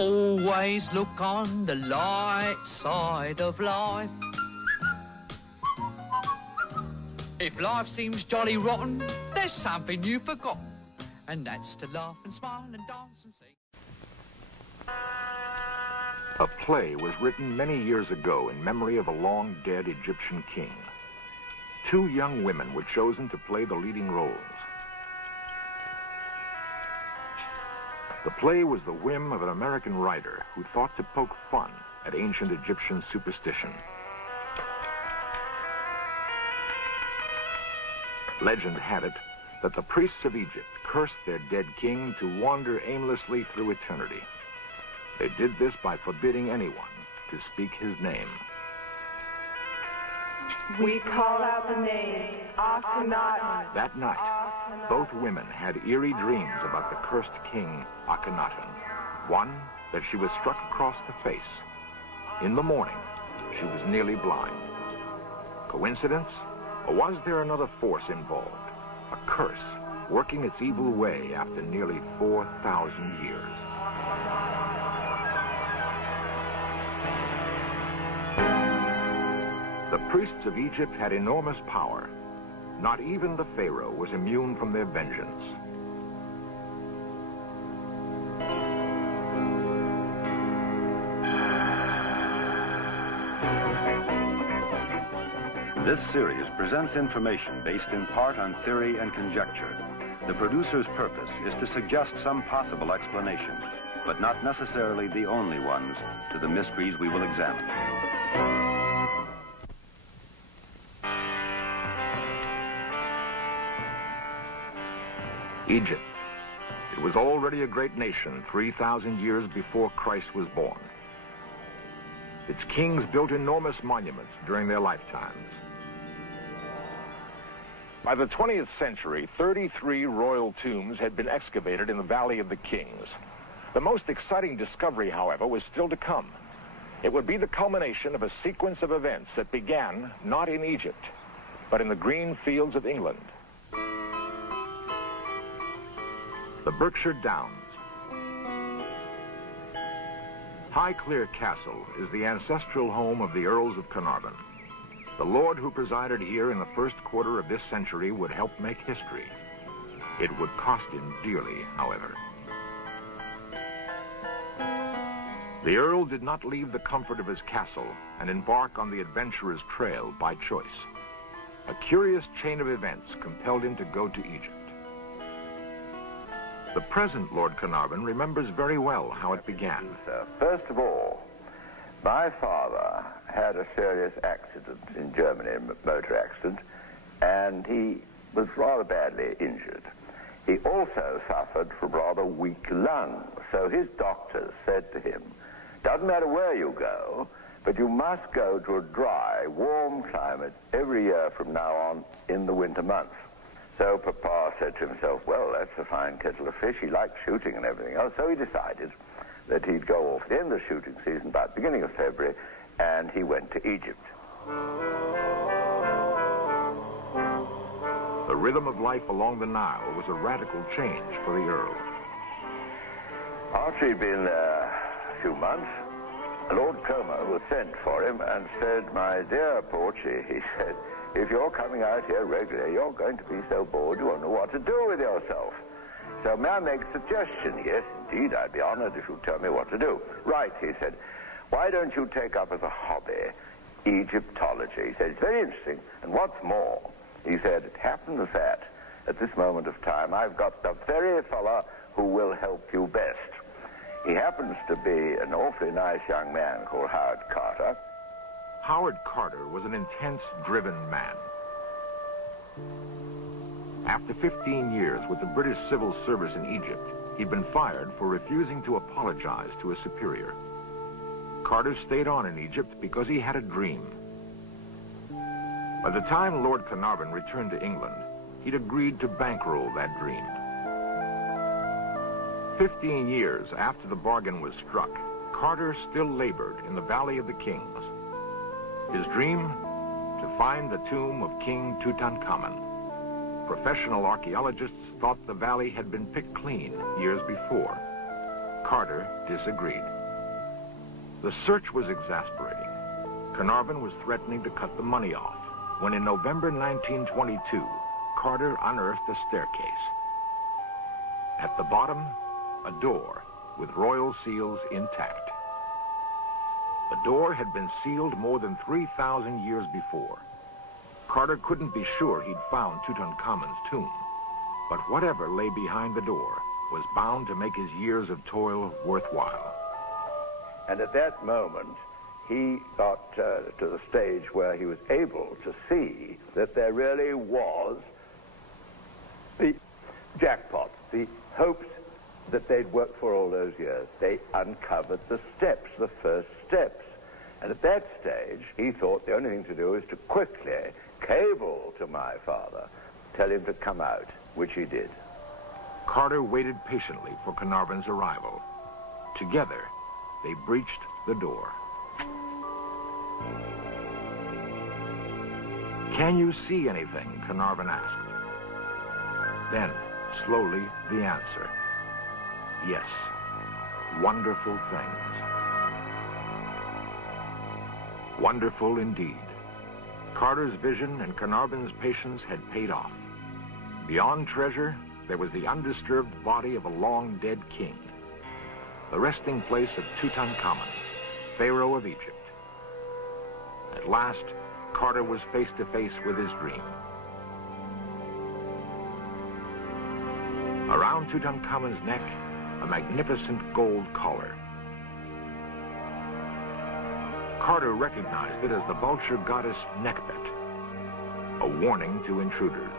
Always look on the light side of life. If life seems jolly rotten, there's something you've forgotten, and that's to laugh and smile and dance and sing. A play was written many years ago in memory of a long-dead Egyptian king. Two young women were chosen to play the leading roles. The play was the whim of an American writer who thought to poke fun at ancient Egyptian superstition. Legend had it that the priests of Egypt cursed their dead king to wander aimlessly through eternity. They did this by forbidding anyone to speak his name. We call out the name, Akhenaten. That night, both women had eerie dreams about the cursed king, Akhenaten. One, that she was struck across the face. In the morning, she was nearly blind. Coincidence? Or was there another force involved? A curse working its evil way after nearly 4,000 years. The priests of Egypt had enormous power. Not even the Pharaoh was immune from their vengeance. This series presents information based in part on theory and conjecture. The producer's purpose is to suggest some possible explanations, but not necessarily the only ones, to the mysteries we will examine. Egypt. It was already a great nation 3,000 years before Christ was born. Its kings built enormous monuments during their lifetimes. By the 20th century, 33 royal tombs had been excavated in the Valley of the Kings. The most exciting discovery, however, was still to come. It would be the culmination of a sequence of events that began not in Egypt, but in the green fields of England. The Berkshire Downs. Highclere Castle is the ancestral home of the Earls of Carnarvon. The lord who presided here in the first quarter of this century would help make history. It would cost him dearly, however. The Earl did not leave the comfort of his castle and embark on the adventurer's trail by choice. A curious chain of events compelled him to go to Egypt. The present Lord Carnarvon remembers very well how it began. First of all, my father had a serious accident in Germany, a motor accident, and he was rather badly injured. He also suffered from rather weak lungs, so his doctors said to him, doesn't matter where you go, but you must go to a dry, warm climate every year from now on in the winter months. So Papa said to himself, well, that's a fine kettle of fish. He likes shooting and everything else. So he decided that he'd go off the end of the shooting season, about the beginning of February, and he went to Egypt. The rhythm of life along the Nile was a radical change for the Earl. After he'd been there a few months, Lord Como was sent for him and said, my dear Porchy, he said, if you're coming out here regularly, you're going to be so bored you won't know what to do with yourself. So may I make a suggestion? Yes, indeed, I'd be honored if you'd tell me what to do. Right, he said, why don't you take up as a hobby Egyptology? He said, it's very interesting, and what's more, he said, it happens that at this moment of time I've got the very fella who will help you best. He happens to be an awfully nice young man called Howard Carter. Howard Carter was an intense, driven man. After 15 years with the British Civil Service in Egypt, he'd been fired for refusing to apologize to a superior. Carter stayed on in Egypt because he had a dream. By the time Lord Carnarvon returned to England, he'd agreed to bankroll that dream. 15 years after the bargain was struck, Carter still labored in the Valley of the Kings. His dream? To find the tomb of King Tutankhamun. Professional archaeologists thought the valley had been picked clean years before. Carter disagreed. The search was exasperating. Carnarvon was threatening to cut the money off when in November 1922, Carter unearthed a staircase. At the bottom, a door with royal seals intact. The door had been sealed more than 3,000 years before. Carter couldn't be sure he'd found Tutankhamun's tomb, but whatever lay behind the door was bound to make his years of toil worthwhile. And at that moment, he got to the stage where he was able to see that there really was the jackpot, the hopes that they'd worked for all those years. They uncovered the steps, the first steps. And at that stage, he thought the only thing to do was to quickly cable to my father, tell him to come out, which he did. Carter waited patiently for Carnarvon's arrival. Together, they breached the door. "Can you see anything?" Carnarvon asked. Then, slowly, the answer. Yes, wonderful things. Wonderful indeed. Carter's vision and Carnarvon's patience had paid off. Beyond treasure, there was the undisturbed body of a long-dead king, the resting place of Tutankhamun, Pharaoh of Egypt. At last, Carter was face to face with his dream. Around Tutankhamun's neck, a magnificent gold collar. Carter recognized it as the vulture goddess Nekhbet, a warning to intruders.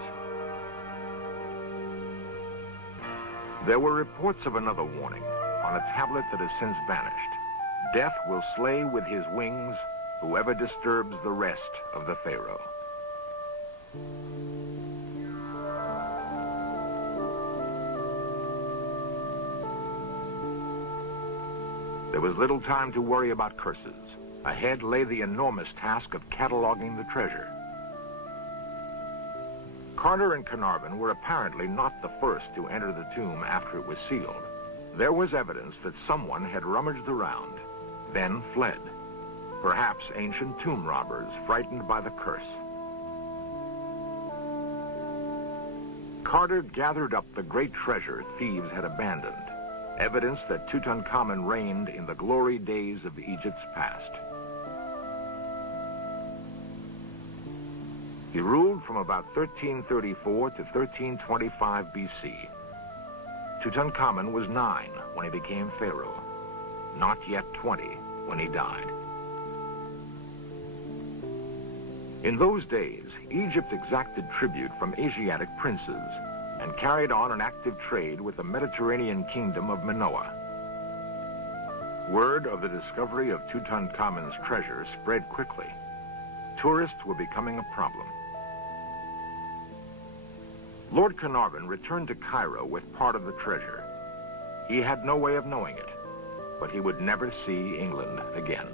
There were reports of another warning on a tablet that has since vanished. Death will slay with his wings whoever disturbs the rest of the Pharaoh. There was little time to worry about curses. Ahead lay the enormous task of cataloging the treasure. Carter and Carnarvon were apparently not the first to enter the tomb after it was sealed. There was evidence that someone had rummaged around, then fled. Perhaps ancient tomb robbers frightened by the curse. Carter gathered up the great treasure thieves had abandoned, evidence that Tutankhamun reigned in the glory days of Egypt's past. He ruled from about 1334 to 1325 BC. Tutankhamun was 9 when he became pharaoh, not yet 20 when he died. In those days, Egypt exacted tribute from Asiatic princes and carried on an active trade with the Mediterranean kingdom of Minoa. Word of the discovery of Tutankhamun's treasure spread quickly. Tourists were becoming a problem. Lord Carnarvon returned to Cairo with part of the treasure. He had no way of knowing it, but he would never see England again.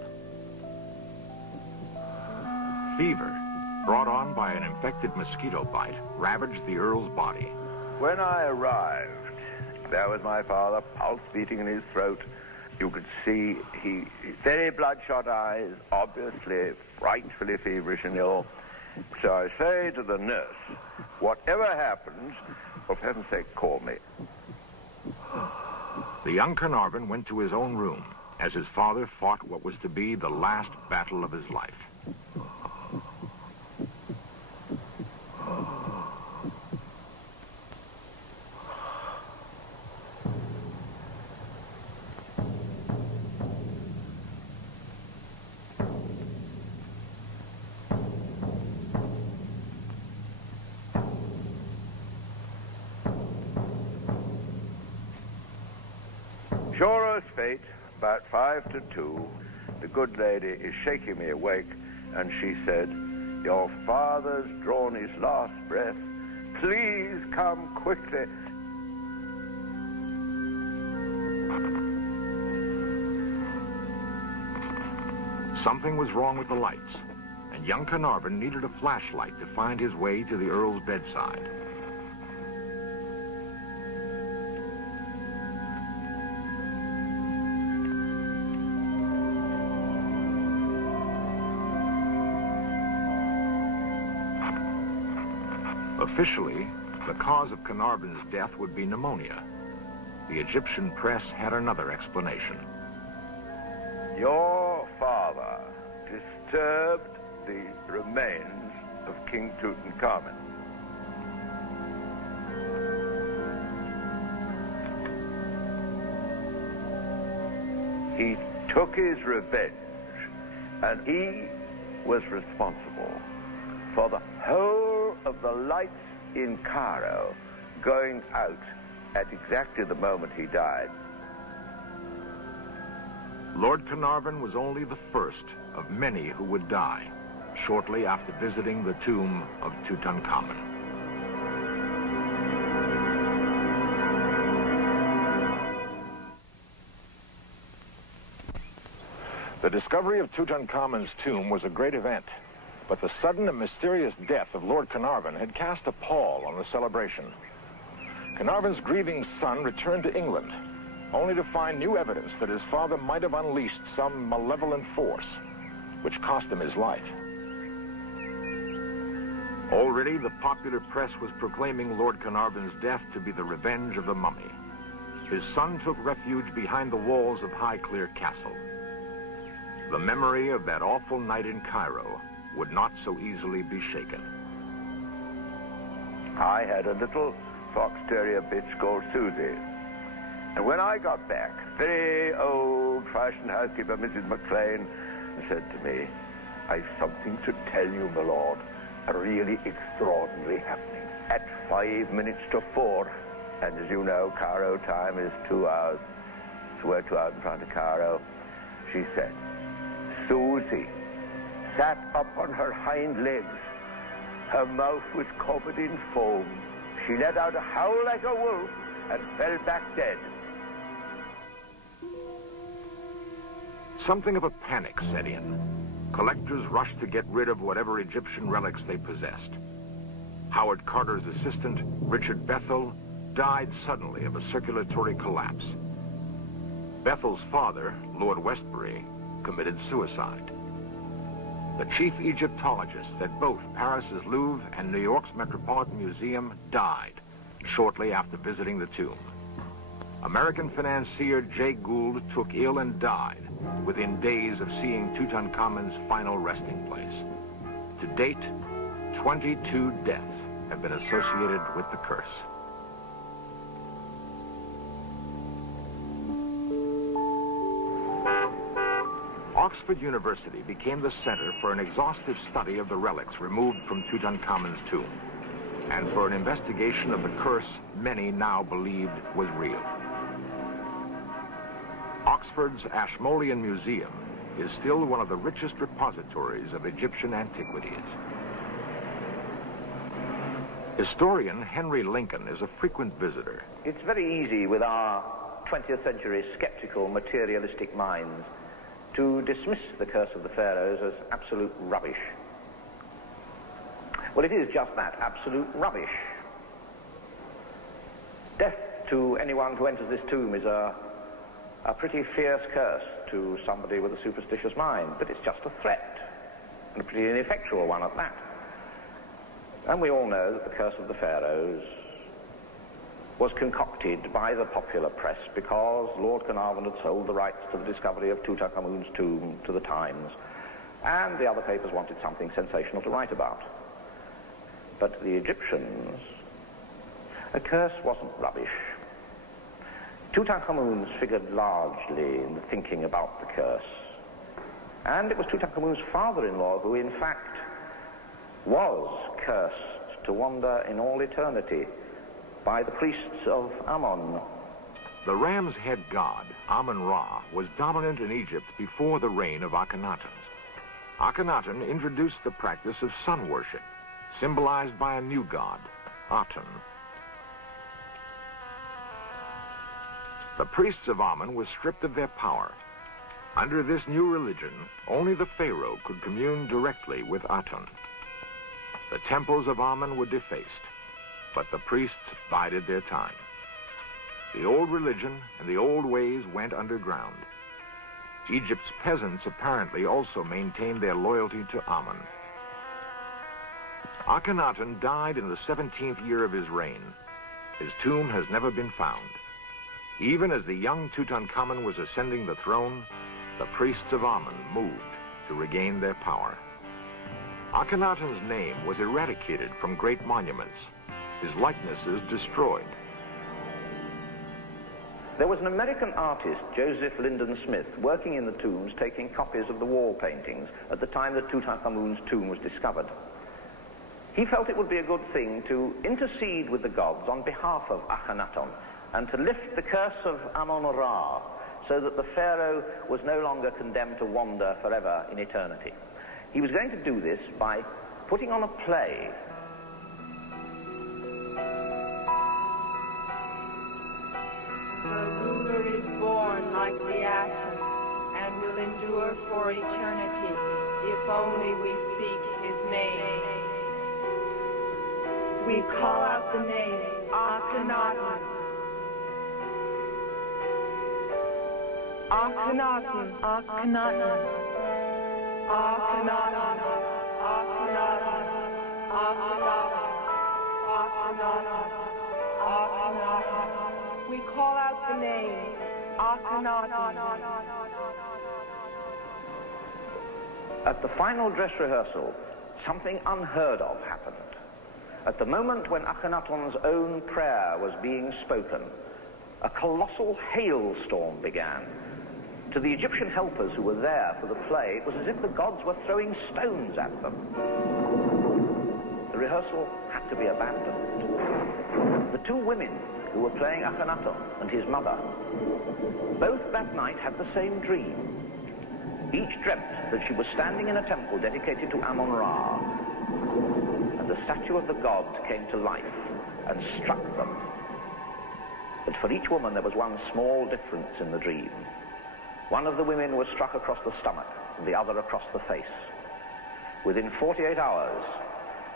Fever, brought on by an infected mosquito bite, ravaged the Earl's body. When I arrived, there was my father, pulse beating in his throat. You could see very bloodshot eyes, obviously frightfully feverish and ill. So I say to the nurse, whatever happens, for heaven's sake, call me. The young Carnarvon went to his own room as his father fought what was to be the last battle of his life. Sure as fate, about 1 to 2, the good lady is shaking me awake, and she said, "Your father's drawn his last breath. Please come quickly." Something was wrong with the lights, and young Carnarvon needed a flashlight to find his way to the Earl's bedside. Officially, the cause of Carnarvon's death would be pneumonia. The Egyptian press had another explanation. Your father disturbed the remains of King Tutankhamun. He took his revenge, and he was responsible for the whole of the lights in Cairo going out at exactly the moment he died. Lord Carnarvon was only the first of many who would die shortly after visiting the tomb of Tutankhamun. The discovery of Tutankhamun's tomb was a great event, but the sudden and mysterious death of Lord Carnarvon had cast a pall on the celebration. Carnarvon's grieving son returned to England, only to find new evidence that his father might have unleashed some malevolent force, which cost him his life. Already, the popular press was proclaiming Lord Carnarvon's death to be the revenge of the mummy. His son took refuge behind the walls of Highclere Castle. The memory of that awful night in Cairo would not so easily be shaken. I had a little fox terrier bitch called Susie. And when I got back, very old-fashioned housekeeper, Mrs. McLean, said to me, "I've something to tell you, my lord. A really extraordinary happening." At 5 minutes to 4, and as you know, Cairo time is 2 hours, so we're 2 hours in front of Cairo, she said, Susie sat up on her hind legs. Her mouth was covered in foam. She let out a howl like a wolf and fell back dead. Something of a panic set in. Collectors rushed to get rid of whatever Egyptian relics they possessed. Howard Carter's assistant, Richard Bethel, died suddenly of a circulatory collapse. Bethel's father, Lord Westbury, committed suicide. The chief Egyptologist at both Paris's Louvre and New York's Metropolitan Museum died shortly after visiting the tomb. American financier Jay Gould took ill and died within days of seeing Tutankhamun's final resting place. To date, 22 deaths have been associated with the curse. Oxford University became the center for an exhaustive study of the relics removed from Tutankhamun's tomb, and for an investigation of the curse many now believed was real. Oxford's Ashmolean Museum is still one of the richest repositories of Egyptian antiquities. Historian Henry Lincoln is a frequent visitor. It's very easy with our 20th century skeptical, materialistic minds to dismiss the curse of the pharaohs as absolute rubbish. Well, it is just that, absolute rubbish. Death to anyone who enters this tomb is a pretty fierce curse to somebody with a superstitious mind, but it's just a threat, and a pretty ineffectual one at that. And we all know that the curse of the pharaohs was concocted by the popular press because Lord Carnarvon had sold the rights to the discovery of Tutankhamun's tomb to the Times, and the other papers wanted something sensational to write about. But the Egyptians, a curse wasn't rubbish. Tutankhamun's figured largely in the thinking about the curse, and it was Tutankhamun's father-in-law who, in fact, was cursed to wander in all eternity by the priests of Amun. The ram's head god, Amun-Ra, was dominant in Egypt before the reign of Akhenaten. Akhenaten introduced the practice of sun worship, symbolized by a new god, Aten. The priests of Amun were stripped of their power. Under this new religion, only the pharaoh could commune directly with Aten. The temples of Amun were defaced, but the priests bided their time. The old religion and the old ways went underground. Egypt's peasants apparently also maintained their loyalty to Amun. Akhenaten died in the 17th year of his reign. His tomb has never been found. Even as the young Tutankhamun was ascending the throne, the priests of Amun moved to regain their power. Akhenaten's name was eradicated from great monuments. His likeness is destroyed. There was an American artist, Joseph Lyndon Smith, working in the tombs, taking copies of the wall paintings at the time that Tutankhamun's tomb was discovered. He felt it would be a good thing to intercede with the gods on behalf of Akhenaten and to lift the curse of Amun-Ra so that the pharaoh was no longer condemned to wander forever in eternity. He was going to do this by putting on a play. The ruler is born like the atom and will endure for eternity if only we speak his name. We call out the name Akhenaten. Akhenaten, Akhenaten, Akhenaten, Akhenaten, Akhenaten, Akhenaten, Akhenaten. We call out the name Akhenaten. At the final dress rehearsal, something unheard of happened. At the moment when Akhenaten's own prayer was being spoken, a colossal hailstorm began. To the Egyptian helpers who were there for the play, it was as if the gods were throwing stones at them. The rehearsal had to be abandoned. The two women who were playing Akhenaten and his mother, both that night had the same dream. Each dreamt that she was standing in a temple dedicated to Amun-Ra, and the statue of the god came to life and struck them. But for each woman there was one small difference in the dream. One of the women was struck across the stomach, and the other across the face. Within 48 hours,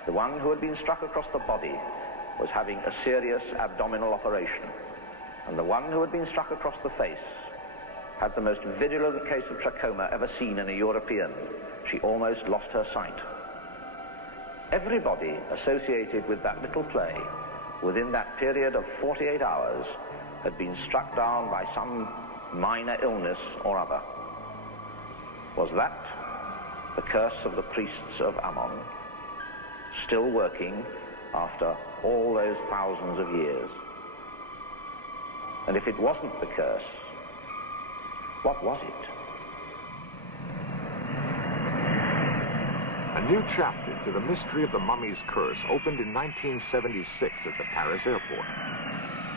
the one who had been struck across the body was having a serious abdominal operation, and the one who had been struck across the face had the most virulent case of trachoma ever seen in a European. She almost lost her sight. Everybody associated with that little play, within that period of 48 hours, had been struck down by some minor illness or other. Was that the curse of the priests of Amun, still working after all those thousands of years? And if it wasn't the curse, what was it? A new chapter to the mystery of the mummy's curse opened in 1976 at the Paris airport.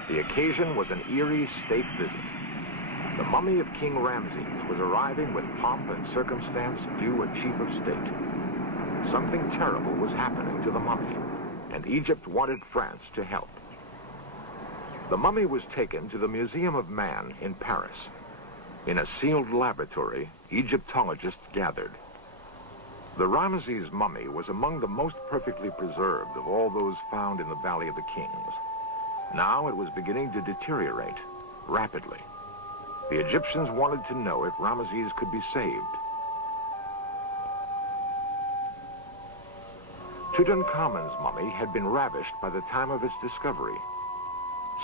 The occasion was an eerie state visit. The mummy of King Ramses was arriving with pomp and circumstance due a chief of state. Something terrible was happening to the mummy, and Egypt wanted France to help. The mummy was taken to the Museum of Man in Paris. In a sealed laboratory, Egyptologists gathered. The Ramesses mummy was among the most perfectly preserved of all those found in the Valley of the Kings. Now it was beginning to deteriorate rapidly. The Egyptians wanted to know if Ramesses could be saved. Tutankhamun's mummy had been ravished by the time of its discovery.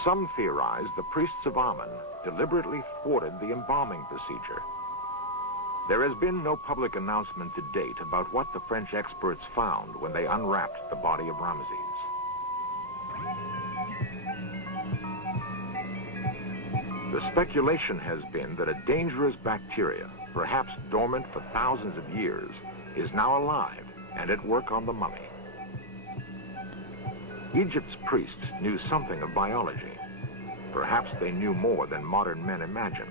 Some theorized the priests of Amun deliberately thwarted the embalming procedure. There has been no public announcement to date about what the French experts found when they unwrapped the body of Ramesses. The speculation has been that a dangerous bacteria, perhaps dormant for thousands of years, is now alive and at work on the mummy. Egypt's priests knew something of biology. Perhaps they knew more than modern men imagine.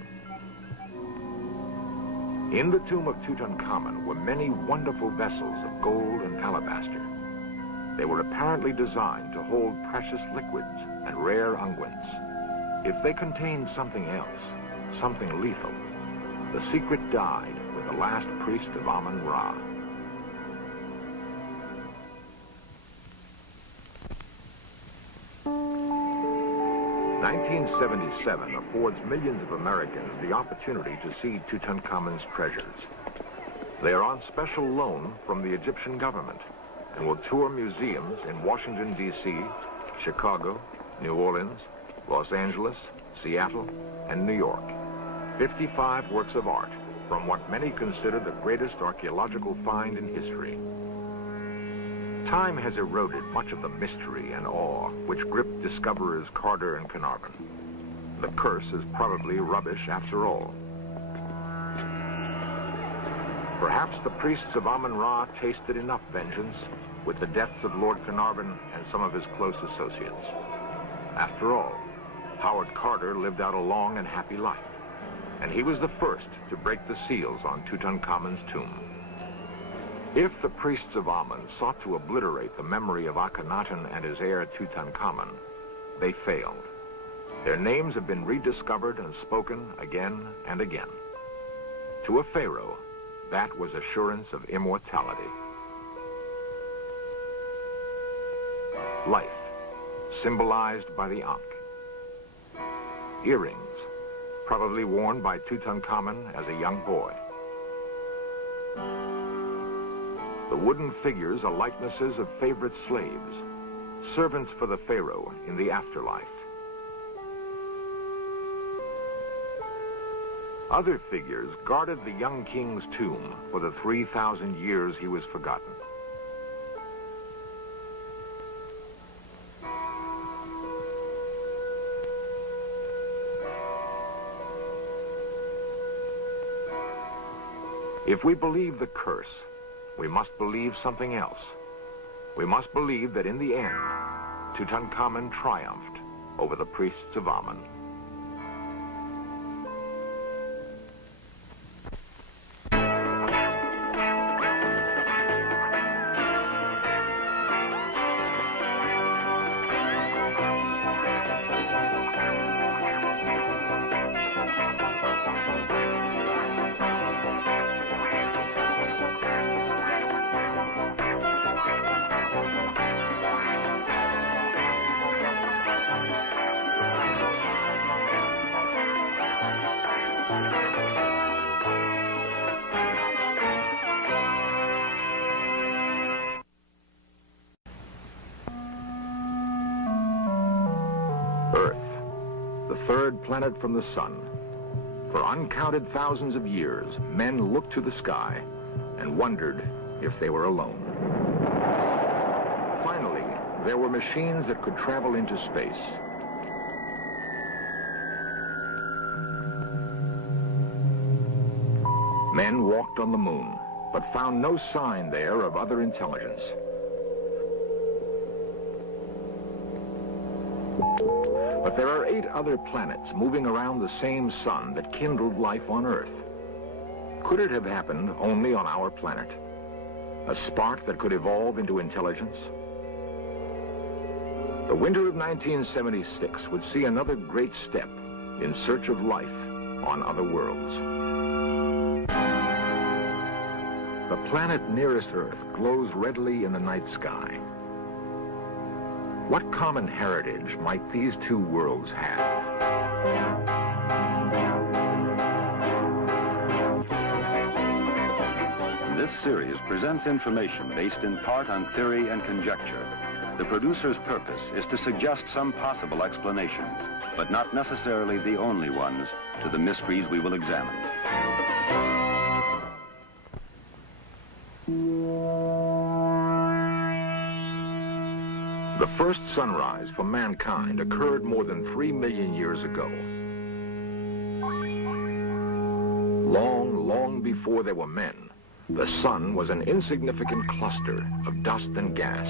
In the tomb of Tutankhamun were many wonderful vessels of gold and alabaster. They were apparently designed to hold precious liquids and rare unguents. If they contained something else, something lethal, the secret died with the last priest of Amun-Ra. "1977 affords millions of Americans the opportunity to see Tutankhamun's treasures. They are on special loan from the Egyptian government. and will tour museums in Washington, D.C., Chicago, New Orleans, Los Angeles, Seattle, and New York. 55 works of art from what many consider the greatest archaeological find in history. Time has eroded much of the mystery and awe which gripped discoverers Carter and Carnarvon. The curse is probably rubbish after all. Perhaps the priests of Amun-Ra tasted enough vengeance with the deaths of Lord Carnarvon and some of his close associates. After all, Howard Carter lived out a long and happy life, and he was the first to break the seals on Tutankhamun's tomb. If the priests of Amun sought to obliterate the memory of Akhenaten and his heir Tutankhamun, they failed. Their names have been rediscovered and spoken again and again. To a pharaoh, that was assurance of immortality. Life, symbolized by the Ankh. Earrings, probably worn by Tutankhamun as a young boy. The wooden figures are likenesses of favorite slaves, servants for the pharaoh in the afterlife. Other figures guarded the young king's tomb for the 3,000 years he was forgotten. If we believe the curse, we must believe something else. We must believe that in the end, Tutankhamun triumphed over the priests of Amun. Earth, the third planet from the sun. For uncounted thousands of years, men looked to the sky and wondered if they were alone. Finally, there were machines that could travel into space. Men walked on the moon, but found no sign there of other intelligence. But there are 8 other planets moving around the same sun that kindled life on Earth. Could it have happened only on our planet? A spark that could evolve into intelligence? The winter of 1976 would see another great step in search of life on other worlds. The planet nearest Earth glows redly in the night sky. What common heritage might these two worlds have? This series presents information based in part on theory and conjecture. The producer's purpose is to suggest some possible explanations, but not necessarily the only ones, to the mysteries we will examine. The first sunrise for mankind occurred more than 3 million years ago. Long, long before there were men, the sun was an insignificant cluster of dust and gas.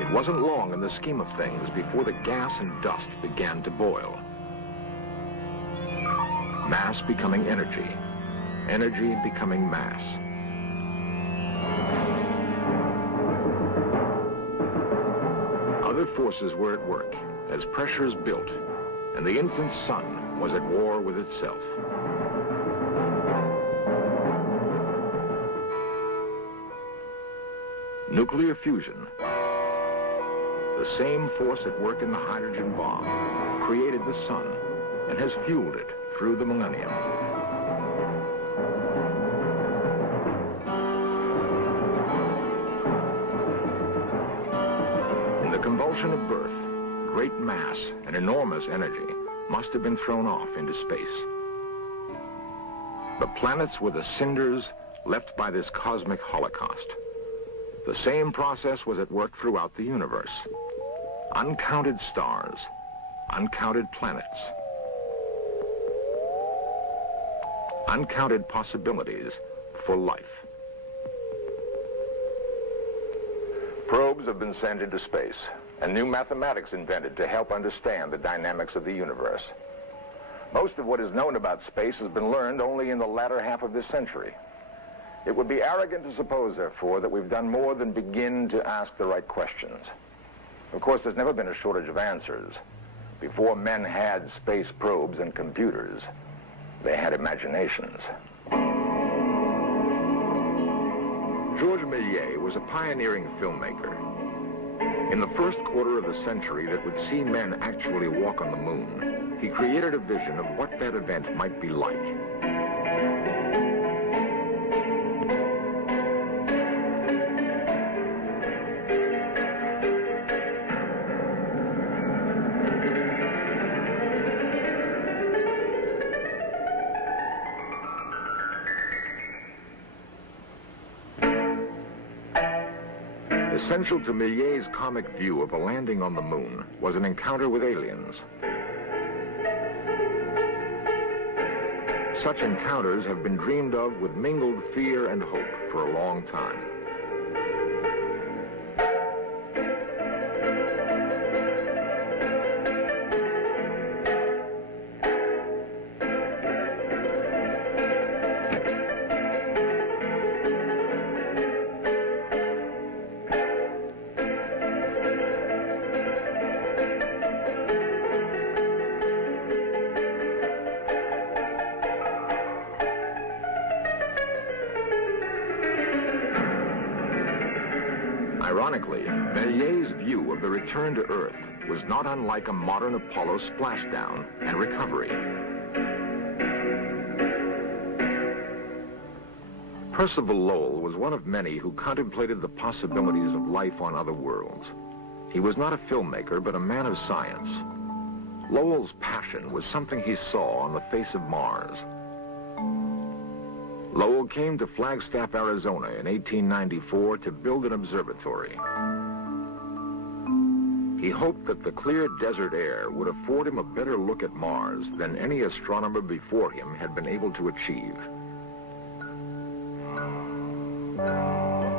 It wasn't long in the scheme of things before the gas and dust began to boil. Mass becoming energy, energy becoming mass. Other forces were at work as pressures built, and the infant sun was at war with itself. Nuclear fusion, the same force at work in the hydrogen bomb, created the sun and has fueled it through the millennium. In the convulsion of birth, great mass and enormous energy must have been thrown off into space. The planets were the cinders left by this cosmic holocaust. The same process was at work throughout the universe. Uncounted stars, uncounted planets, uncounted possibilities for life. Probes have been sent into space, and new mathematics invented to help understand the dynamics of the universe. Most of what is known about space has been learned only in the latter half of this century. It would be arrogant to suppose, therefore, that we've done more than begin to ask the right questions. Of course, there's never been a shortage of answers. Before men had space probes and computers, they had imaginations. Georges Méliès was a pioneering filmmaker. In the first quarter of the century that would see men actually walk on the moon, he created a vision of what that event might be like. Essential to Méliès' comic view of a landing on the moon was an encounter with aliens. Such encounters have been dreamed of with mingled fear and hope for a long time. Ironically, Méliès' view of the return to Earth was not unlike a modern Apollo splashdown and recovery. Percival Lowell was one of many who contemplated the possibilities of life on other worlds. He was not a filmmaker, but a man of science. Lowell's passion was something he saw on the face of Mars. Lowell came to Flagstaff, Arizona in 1894 to build an observatory. He hoped that the clear desert air would afford him a better look at Mars than any astronomer before him had been able to achieve.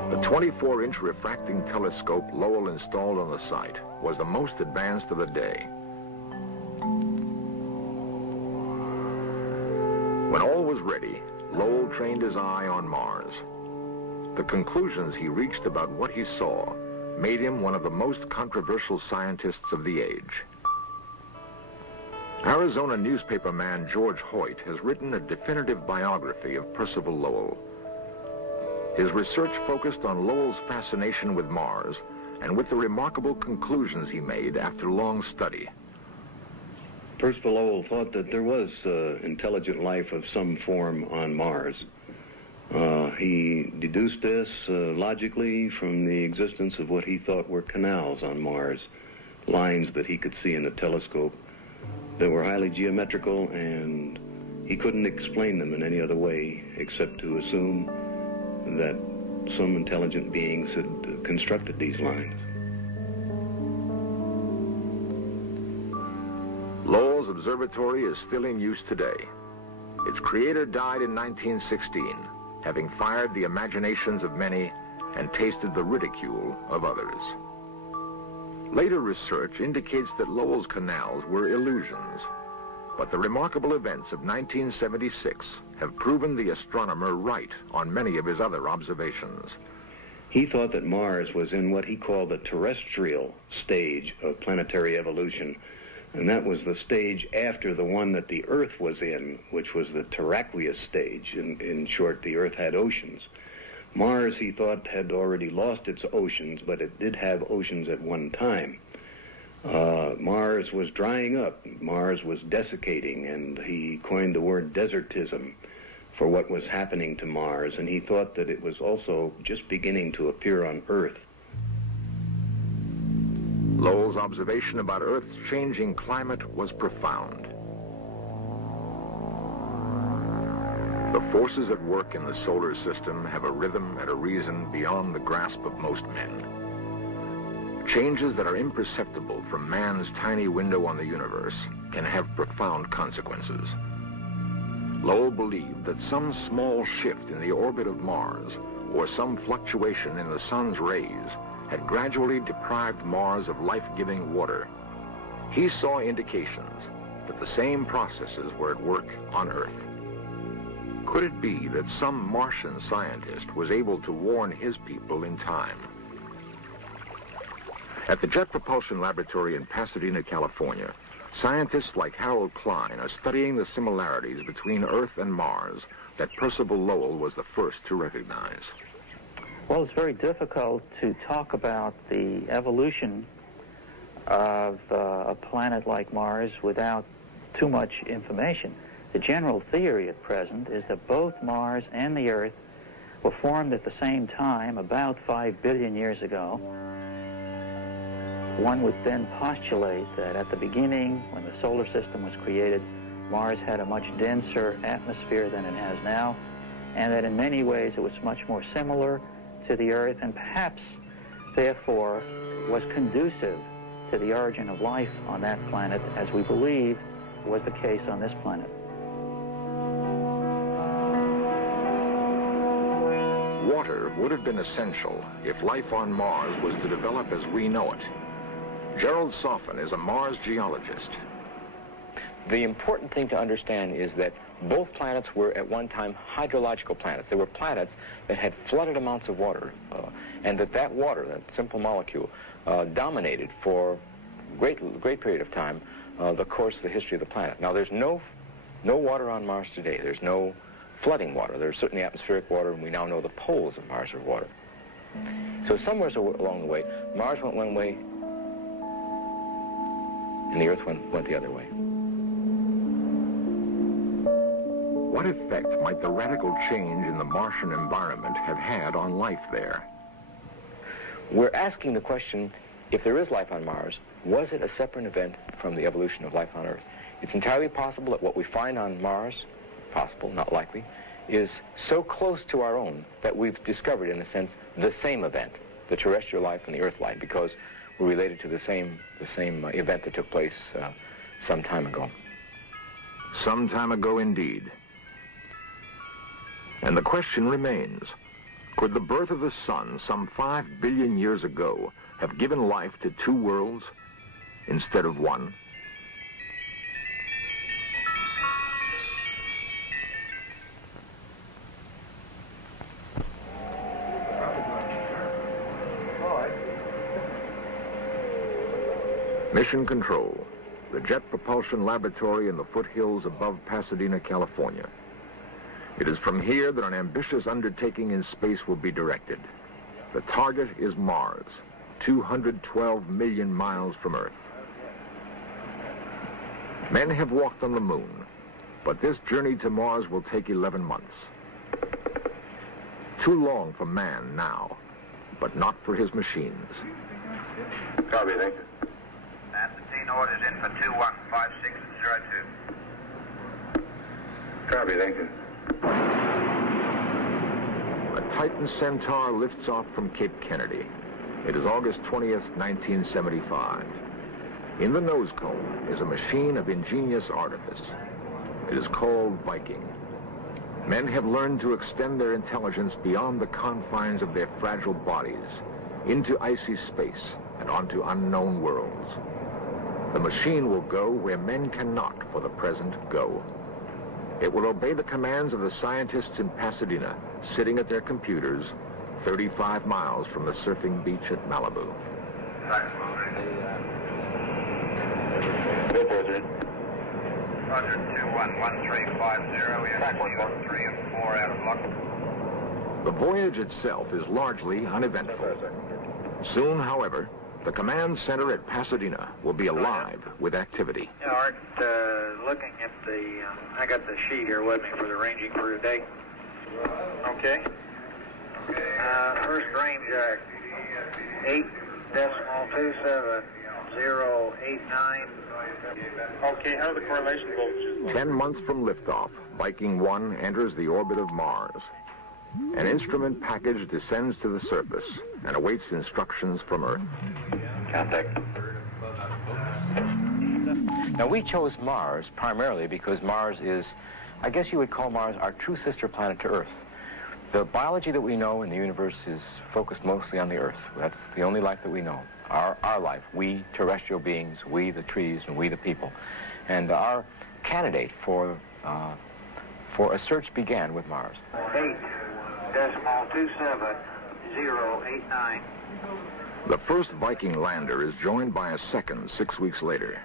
The 24-inch refracting telescope Lowell installed on the site was the most advanced of the day. When all was ready, Lowell trained his eye on Mars. The conclusions he reached about what he saw made him one of the most controversial scientists of the age. Arizona newspaperman George Hoyt has written a definitive biography of Percival Lowell. His research focused on Lowell's fascination with Mars and with the remarkable conclusions he made after long study. Percival Lowell thought that there was intelligent life of some form on Mars. He deduced this logically from the existence of what he thought were canals on Mars, lines that he could see in the telescope that were highly geometrical, and he couldn't explain them in any other way except to assume that some intelligent beings had constructed these lines. Lowell's observatory is still in use today. Its creator died in 1916, having fired the imaginations of many and tasted the ridicule of others. Later research indicates that Lowell's canals were illusions, but the remarkable events of 1976 have proven the astronomer right on many of his other observations. He thought that Mars was in what he called the terrestrial stage of planetary evolution, and that was the stage after the one that the Earth was in, which was the terraqueous stage. In short, the Earth had oceans. Mars, he thought, had already lost its oceans, but it did have oceans at one time. Mars was drying up. Mars was desiccating, and he coined the word desertism for what was happening to Mars, and he thought that it was also just beginning to appear on Earth. Lowell's observation about Earth's changing climate was profound. The forces at work in the solar system have a rhythm and a reason beyond the grasp of most men. Changes that are imperceptible from man's tiny window on the universe can have profound consequences. Lowell believed that some small shift in the orbit of Mars or some fluctuation in the sun's rays had gradually deprived Mars of life-giving water. He saw indications that the same processes were at work on Earth. Could it be that some Martian scientist was able to warn his people in time? At the Jet Propulsion Laboratory in Pasadena, California, scientists like Harold Klein are studying the similarities between Earth and Mars that Percival Lowell was the first to recognize. Well, it's very difficult to talk about the evolution of a planet like Mars without too much information. The general theory at present is that both Mars and the Earth were formed at the same time, about 5 billion years ago. One would then postulate that at the beginning, when the solar system was created, Mars had a much denser atmosphere than it has now, and that in many ways it was much more similar to the Earth, and perhaps, therefore, was conducive to the origin of life on that planet, as we believe was the case on this planet. Water would have been essential if life on Mars was to develop as we know it. Gerald Soffen is a Mars geologist. The important thing to understand is that both planets were at one time hydrological planets. They were planets that had flooded amounts of water, and that water, that simple molecule, dominated for a great period of time the course of the history of the planet. Now, there's no water on Mars today. There's no flooding water. There's certainly atmospheric water, and we now know the poles of Mars are water. So somewhere along the way, Mars went one way, and the Earth went the other way. What effect might the radical change in the Martian environment have had on life there? We're asking the question, if there is life on Mars, was it a separate event from the evolution of life on Earth? It's entirely possible that what we find on Mars, possible, not likely, is so close to our own that we've discovered, in a sense, the same event, the terrestrial life and the Earth life, because we're related to the same event that took place some time ago. Some time ago, indeed. And the question remains, could the birth of the sun some 5 billion years ago have given life to two worlds instead of one? Mission Control, the Jet Propulsion Laboratory in the foothills above Pasadena, California. It is from here that an ambitious undertaking in space will be directed. The target is Mars, 212 million miles from Earth. Men have walked on the moon, but this journey to Mars will take 11 months. Too long for man now, but not for his machines. Copy, thank you. Ascertain orders in for 215602. Copy, thank you. A Titan Centaur lifts off from Cape Kennedy. It is August 20th, 1975. In the nose cone is a machine of ingenious artifice. It is called Viking. Men have learned to extend their intelligence beyond the confines of their fragile bodies, into icy space and onto unknown worlds. The machine will go where men cannot, for the present, go. It will obey the commands of the scientists in Pasadena, sitting at their computers, 35 miles from the surfing beach at Malibu. Roger, 211350. We have 3 and 4 out of luck. The voyage itself is largely uneventful. Soon, however, the command center at Pasadena will be alive with activity. Yeah, Art, looking at the, I got the sheet here with me for the ranging for today. Okay. First range, 8.27089. Okay, how are the correlation voltages? 10 months from liftoff, Viking 1 enters the orbit of Mars. An instrument package descends to the surface and awaits instructions from Earth. Contact. Now, we chose Mars primarily because Mars is, I guess you would call Mars our true sister planet to Earth. The biology that we know in the universe is focused mostly on the Earth. That's the only life that we know. Our life, we terrestrial beings, we the trees, and we the people. And our candidate for a search began with Mars. 8.27089. The first Viking lander is joined by a second 6 weeks later.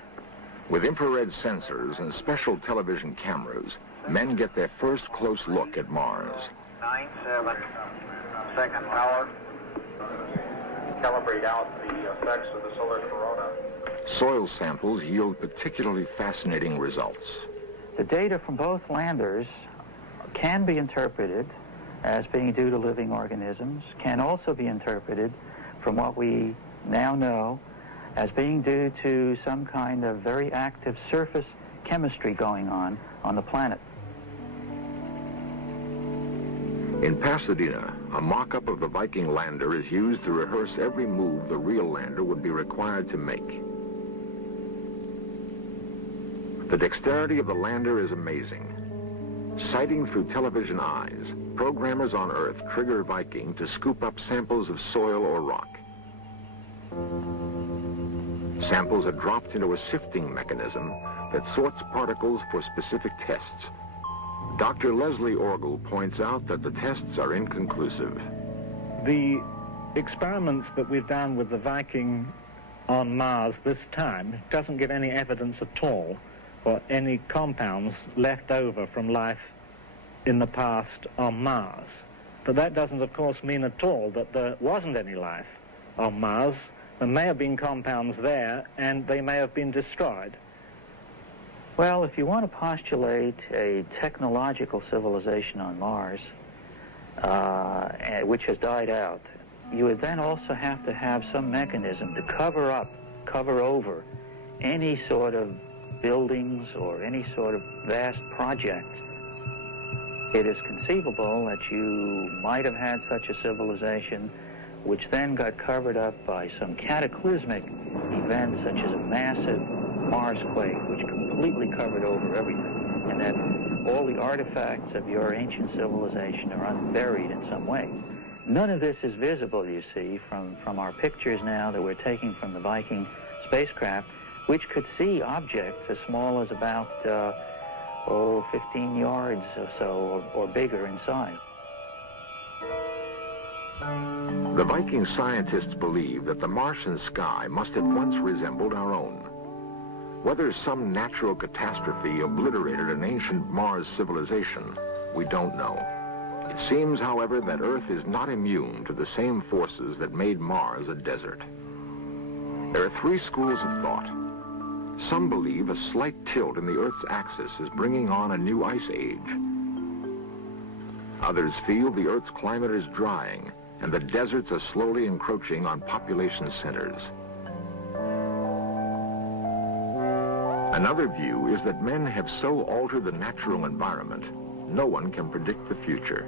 With infrared sensors and special television cameras, men get their first close look at Mars. 9-7, second power. Calibrate out the effects of the solar corona. Soil samples yield particularly fascinating results. The data from both landers can be interpreted as being due to living organisms, can also be interpreted from what we now know as being due to some kind of very active surface chemistry going on the planet. In Pasadena, a mock-up of the Viking lander is used to rehearse every move the real lander would be required to make. The dexterity of the lander is amazing. Sighting through television eyes, programmers on Earth trigger Viking to scoop up samples of soil or rock. Samples are dropped into a sifting mechanism that sorts particles for specific tests. Dr. Leslie Orgel points out that the tests are inconclusive. The experiments that we've done with the Viking on Mars this time doesn't give any evidence at all for any compounds left over from life in the past on Mars. But that doesn't, of course, mean at all that there wasn't any life on Mars. There may have been compounds there, and they may have been destroyed. Well, if you want to postulate a technological civilization on Mars, which has died out, you would then also have to have some mechanism to cover over any sort of buildings or any sort of vast project. It is conceivable that you might have had such a civilization which then got covered up by some cataclysmic event such as a massive Marsquake which completely covered over everything, and that all the artifacts of your ancient civilization are unburied in some way. None of this is visible, you see, from our pictures now that we're taking from the Viking spacecraft, which could see objects as small as about 15 yards or so, or bigger in size. The Viking scientists believe that the Martian sky must have once resembled our own. Whether some natural catastrophe obliterated an ancient Mars civilization, we don't know. It seems, however, that Earth is not immune to the same forces that made Mars a desert. There are three schools of thought. Some believe a slight tilt in the Earth's axis is bringing on a new ice age. Others feel the Earth's climate is drying and the deserts are slowly encroaching on population centers. Another view is that men have so altered the natural environment, no one can predict the future.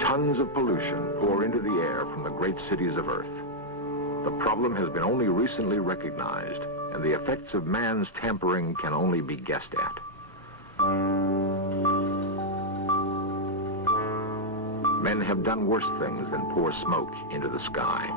Tons of pollution pour into the air from the great cities of Earth. The problem has been only recently recognized, and the effects of man's tampering can only be guessed at. Men have done worse things than pour smoke into the sky.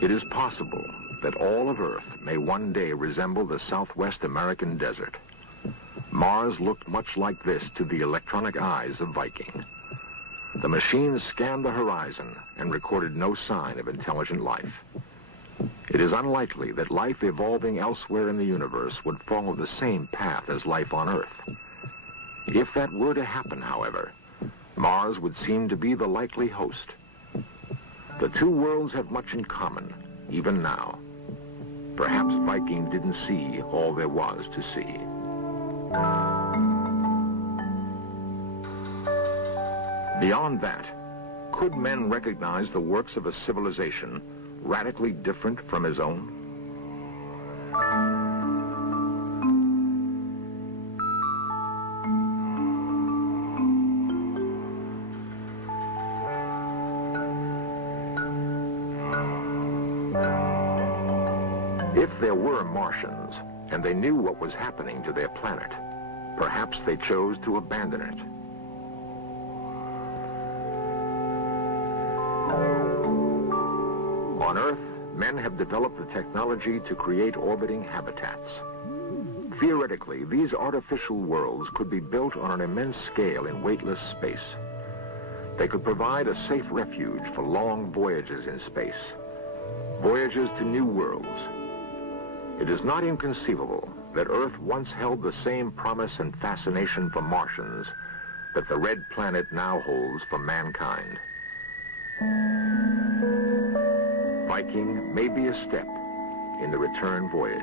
It is possible that all of Earth may one day resemble the Southwest American desert. Mars looked much like this to the electronic eyes of Viking. The machines scanned the horizon and recorded no sign of intelligent life. It is unlikely that life evolving elsewhere in the universe would follow the same path as life on Earth. If that were to happen, however, Mars would seem to be the likely host. The two worlds have much in common, even now. Perhaps Viking didn't see all there was to see. Beyond that, could men recognize the works of a civilization radically different from his own? If there were Martians, and they knew what was happening to their planet, perhaps they chose to abandon it. On Earth, men have developed the technology to create orbiting habitats. Theoretically, these artificial worlds could be built on an immense scale in weightless space. They could provide a safe refuge for long voyages in space, voyages to new worlds. It is not inconceivable that Earth once held the same promise and fascination for Martians that the red planet now holds for mankind. Viking may be a step in the return voyage.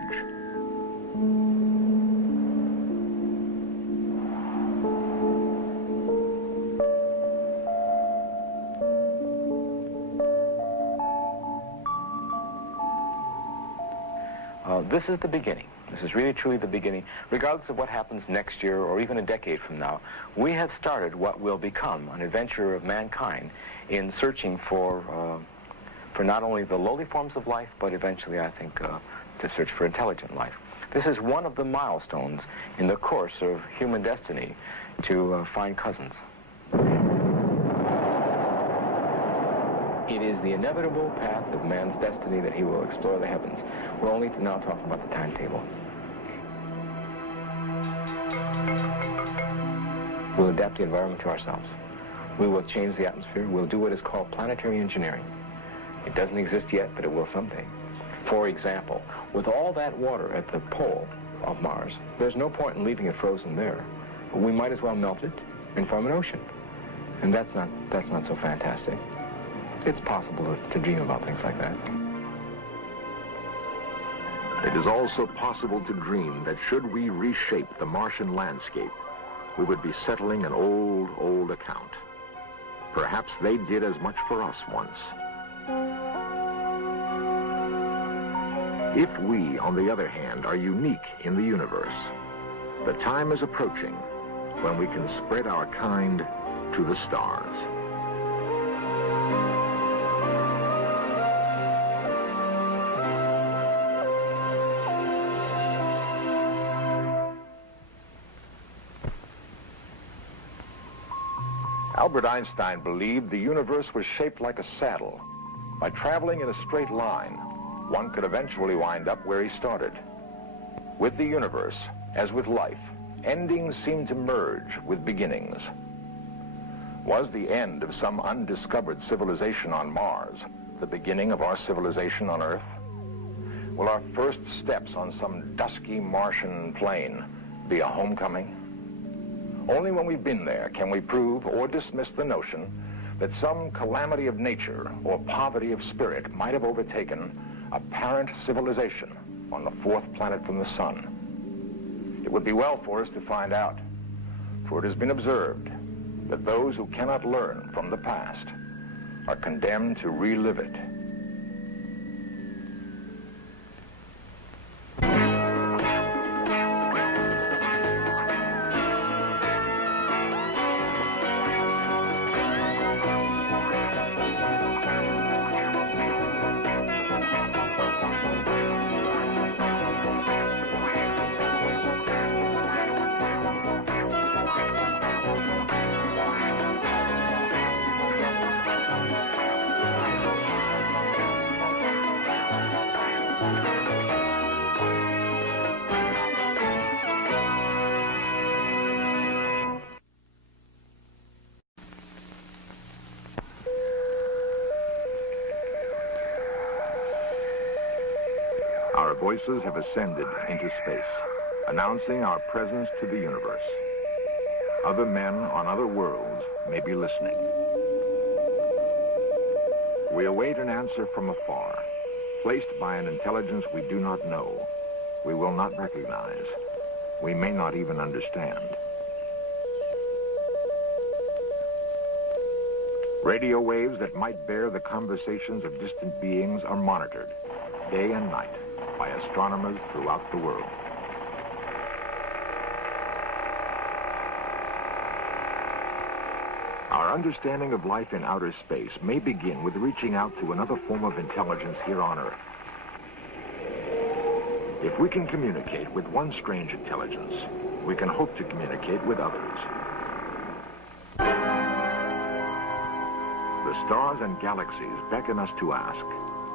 This is the beginning. This is really truly the beginning. Regardless of what happens next year or even a decade from now, we have started what will become an adventure of mankind in searching for not only the lowly forms of life, but eventually, I think, to search for intelligent life. This is one of the milestones in the course of human destiny to find cousins. It is the inevitable path of man's destiny that he will explore the heavens. We're only now talking about the timetable. We'll adapt the environment to ourselves. We will change the atmosphere. We'll do what is called planetary engineering. It doesn't exist yet, but it will someday. For example, with all that water at the pole of Mars, there's no point in leaving it frozen there. We might as well melt it and form an ocean. And that's not so fantastic. It's possible to dream about things like that. It is also possible to dream that should we reshape the Martian landscape, we would be settling an old account. Perhaps they did as much for us once. If we, on the other hand, are unique in the universe, the time is approaching when we can spread our kind to the stars. Albert Einstein believed the universe was shaped like a saddle. By traveling in a straight line, one could eventually wind up where he started. With the universe, as with life, endings seem to merge with beginnings. Was the end of some undiscovered civilization on Mars the beginning of our civilization on Earth? Will our first steps on some dusky Martian plain be a homecoming? Only when we've been there can we prove or dismiss the notion that some calamity of nature or poverty of spirit might have overtaken a parent civilization on the fourth planet from the sun. It would be well for us to find out, for it has been observed that those who cannot learn from the past are condemned to relive it. voices have ascended into space, announcing our presence to the universe. Other men on other worlds may be listening. We await an answer from afar, placed by an intelligence we do not know, we will not recognize, we may not even understand. Radio waves that might bear the conversations of distant beings are monitored, day and night, by astronomers throughout the world. Our understanding of life in outer space may begin with reaching out to another form of intelligence here on Earth. If we can communicate with one strange intelligence, we can hope to communicate with others. The stars and galaxies beckon us to ask,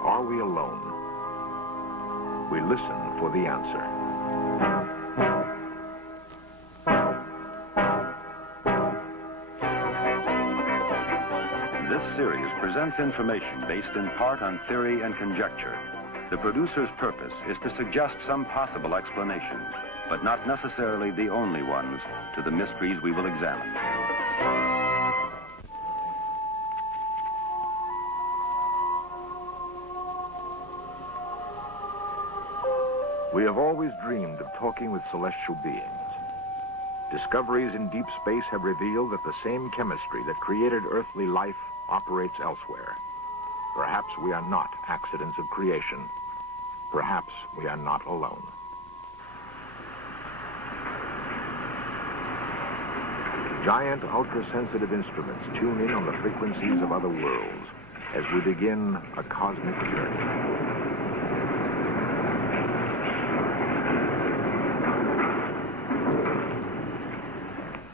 are we alone? We listen for the answer. This series presents information based in part on theory and conjecture. The producer's purpose is to suggest some possible explanations, but not necessarily the only ones, to the mysteries we will examine. We have always dreamed of talking with celestial beings. Discoveries in deep space have revealed that the same chemistry that created earthly life operates elsewhere. Perhaps we are not accidents of creation. Perhaps we are not alone. Giant ultra-sensitive instruments tune in on the frequencies of other worlds as we begin a cosmic journey.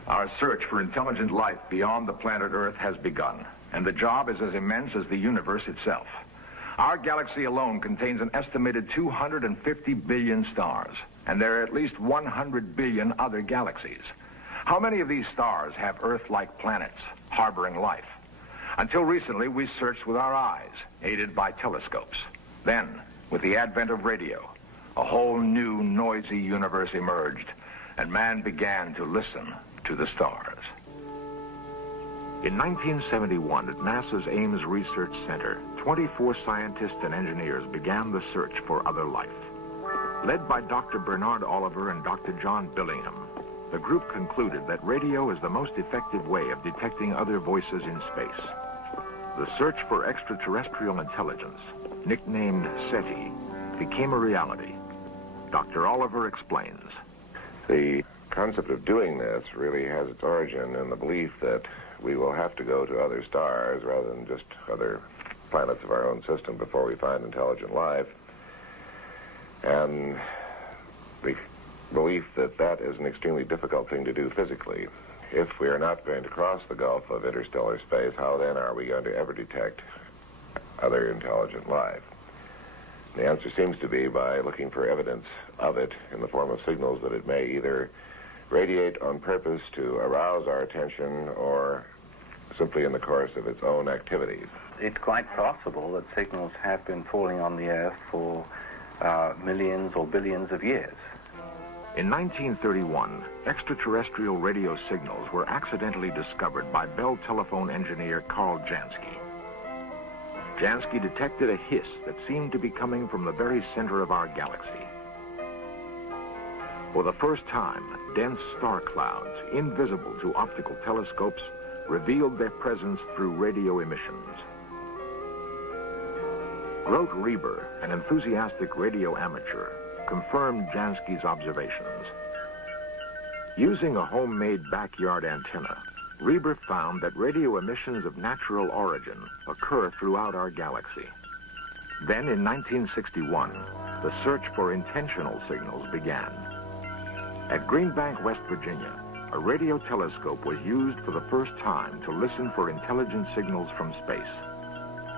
Our search for intelligent life beyond the planet Earth has begun, and the job is as immense as the universe itself. Our galaxy alone contains an estimated 250 billion stars, and there are at least 100 billion other galaxies. How many of these stars have Earth-like planets harboring life? Until recently, we searched with our eyes, aided by telescopes. Then, with the advent of radio, a whole new noisy universe emerged, and man began to listen to the stars. In 1971, at NASA's Ames Research Center, 24 scientists and engineers began the search for other life. Led by Dr. Bernard Oliver and Dr. John Billingham, the group concluded that radio is the most effective way of detecting other voices in space. The search for extraterrestrial intelligence, nicknamed SETI, became a reality. Dr. Oliver explains. The concept of doing this really has its origin in the belief that we will have to go to other stars rather than just other planets of our own system before we find intelligent life. And the belief that that is an extremely difficult thing to do physically. If we are not going to cross the gulf of interstellar space, how then are we going to ever detect other intelligent life? The answer seems to be by looking for evidence of it in the form of signals that it may either radiate on purpose to arouse our attention or simply in the course of its own activities. It's quite possible that signals have been falling on the Earth for millions or billions of years. In 1931, extraterrestrial radio signals were accidentally discovered by Bell telephone engineer Carl Jansky. Jansky detected a hiss that seemed to be coming from the very center of our galaxy. For the first time, dense star clouds, invisible to optical telescopes, revealed their presence through radio emissions. Grote Reber, an enthusiastic radio amateur, confirmed Jansky's observations. Using a homemade backyard antenna, Reber found that radio emissions of natural origin occur throughout our galaxy. Then in 1961, the search for intentional signals began. At Green Bank, West Virginia, a radio telescope was used for the first time to listen for intelligent signals from space.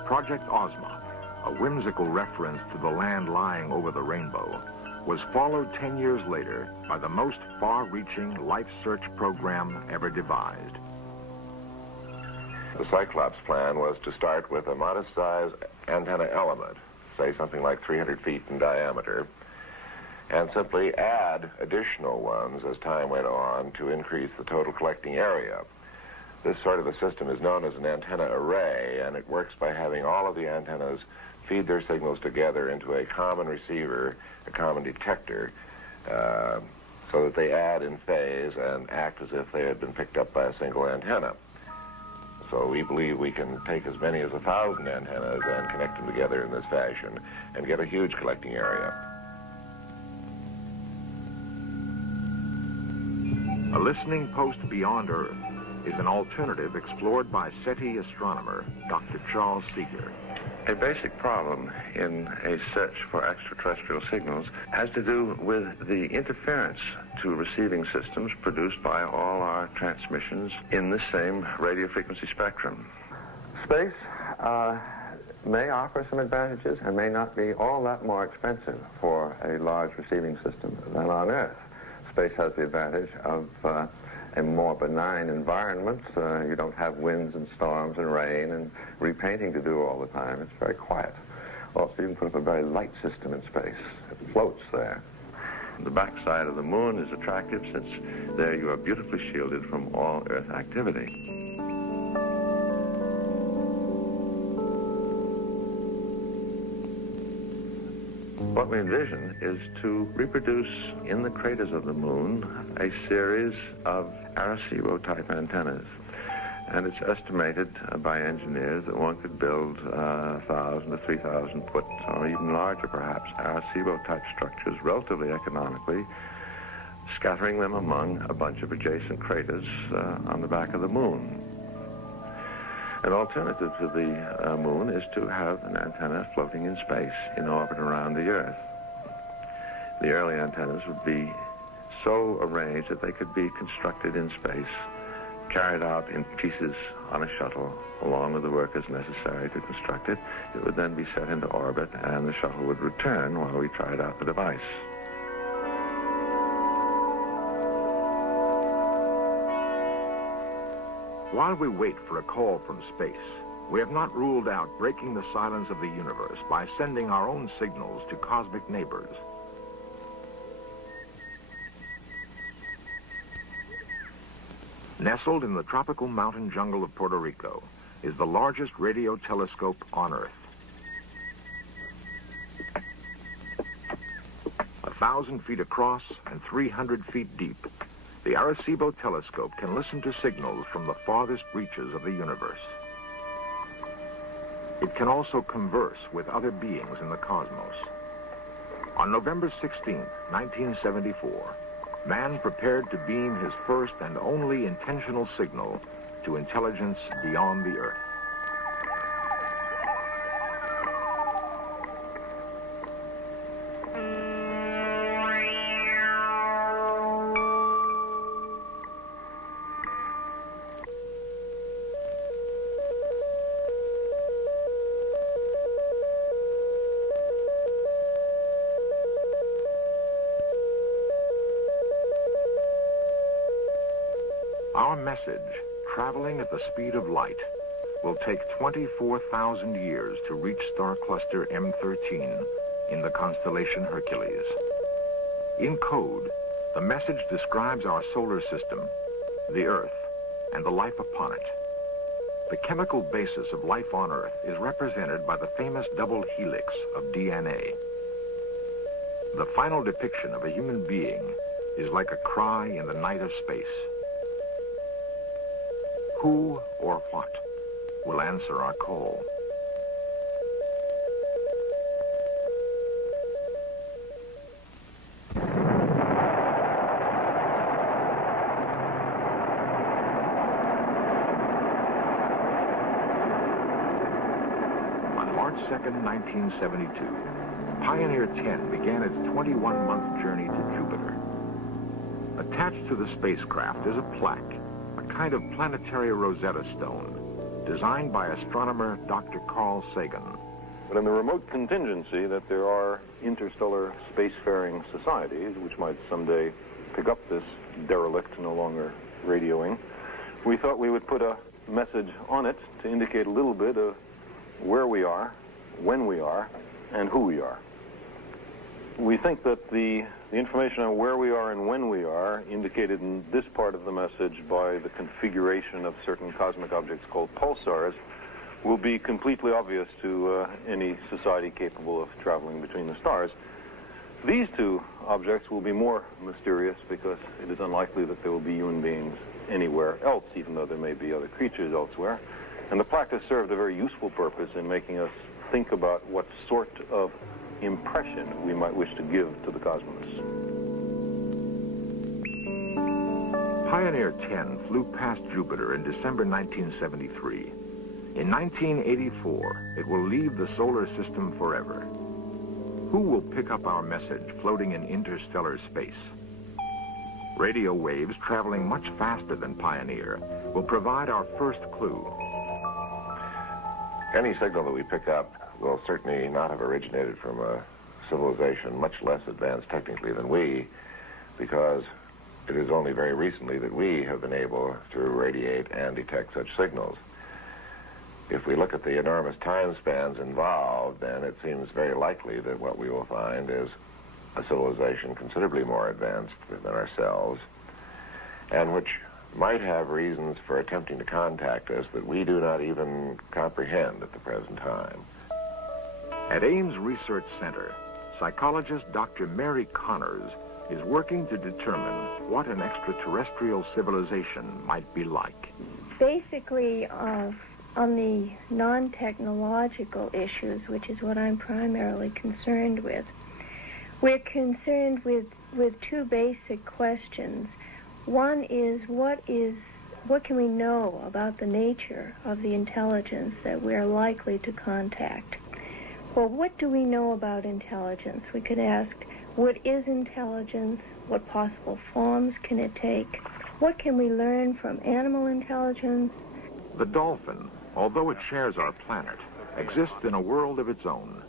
Project Ozma, a whimsical reference to the land lying over the rainbow, was followed 10 years later by the most far-reaching life search program ever devised. The Cyclops plan was to start with a modest-sized antenna element, say something like 300 feet in diameter, and simply add additional ones as time went on to increase the total collecting area. This sort of a system is known as an antenna array, and it works by having all of the antennas feed their signals together into a common receiver, a common detector, so that they add in phase and act as if they had been picked up by a single antenna. So we believe we can take as many as 1,000 antennas and connect them together in this fashion and get a huge collecting area. A listening post beyond Earth is an alternative explored by SETI astronomer Dr. Charles Seeger. A basic problem in a search for extraterrestrial signals has to do with the interference to receiving systems produced by all our transmissions in the same radio frequency spectrum. Space may offer some advantages and may not be all that more expensive for a large receiving system than on Earth. Space has the advantage of a more benign environment. You don't have winds and storms and rain and repainting to do all the time. It's very quiet. Also, you can put up a very light system in space. It floats there. The backside of the moon is attractive since there you are beautifully shielded from all Earth activity. What we envision is to reproduce in the craters of the moon a series of Arecibo-type antennas. And it's estimated by engineers that one could build 1,000 to 3,000 foot, or even larger perhaps, Arecibo-type structures relatively economically, scattering them among a bunch of adjacent craters on the back of the moon. An alternative to the moon is to have an antenna floating in space in orbit around the Earth. The early antennas would be so arranged that they could be constructed in space, carried out in pieces on a shuttle along with the workers necessary to construct it. It would then be set into orbit and the shuttle would return while we tried out the device. While we wait for a call from space, we have not ruled out breaking the silence of the universe by sending our own signals to cosmic neighbors. Nestled in the tropical mountain jungle of Puerto Rico is the largest radio telescope on Earth. 1,000 feet across and 300 feet deep, the Arecibo telescope can listen to signals from the farthest reaches of the universe. It can also converse with other beings in the cosmos. On November 16, 1974, man prepared to beam his first and only intentional signal to intelligence beyond the Earth. Our message, traveling at the speed of light, will take 24,000 years to reach star cluster M13 in the constellation Hercules. In code, the message describes our solar system, the Earth, and the life upon it. The chemical basis of life on Earth is represented by the famous double helix of DNA. The final depiction of a human being is like a cry in the night of space. Who or what will answer our call? On March 2nd, 1972, Pioneer 10 began its 21-month journey to Jupiter. Attached to the spacecraft is a plaque, a kind of planetary Rosetta Stone, designed by astronomer Dr. Carl Sagan. But in the remote contingency that there are interstellar spacefaring societies which might someday pick up this derelict no longer radioing, we thought we would put a message on it to indicate a little bit of where we are, when we are, and who we are. We think that the information on where we are and when we are, indicated in this part of the message by the configuration of certain cosmic objects called pulsars, will be completely obvious to any society capable of traveling between the stars. These two objects will be more mysterious because it is unlikely that there will be human beings anywhere else, even though there may be other creatures elsewhere. And the plaque has served a very useful purpose in making us think about what sort of impression we might wish to give to the cosmos. Pioneer 10 flew past Jupiter in December 1973. In 1984, it will leave the solar system forever. Who will pick up our message floating in interstellar space? Radio waves traveling much faster than Pioneer will provide our first clue. Any signal that we pick up will certainly not have originated from a civilization much less advanced technically than we, because it is only very recently that we have been able to radiate and detect such signals. If we look at the enormous time spans involved, then it seems very likely that what we will find is a civilization considerably more advanced than ourselves, and which might have reasons for attempting to contact us that we do not even comprehend at the present time. At Ames Research Center, psychologist Dr. Mary Connors is working to determine what an extraterrestrial civilization might be like. Basically, on the non-technological issues, which is what I'm primarily concerned with, we're concerned with two basic questions. One is what can we know about the nature of the intelligence that we're likely to contact? Well, what do we know about intelligence? We could ask, what is intelligence? What possible forms can it take? What can we learn from animal intelligence? The dolphin, although it shares our planet, exists in a world of its own.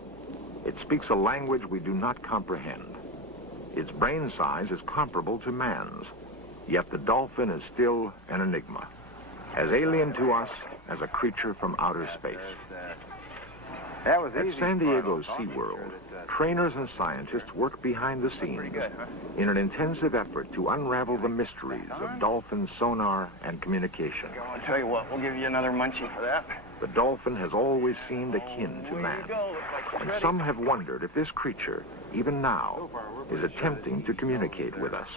It speaks a language we do not comprehend. Its brain size is comparable to man's, yet the dolphin is still an enigma, as alien to us as a creature from outer space. At San Diego SeaWorld, trainers and scientists work behind the scenes in an intensive effort to unravel the mysteries of dolphin sonar and communication. I'll tell you what, we'll give you another munchie for that. The dolphin has always seemed akin to man, and some have wondered if this creature, even now, is attempting to communicate with us.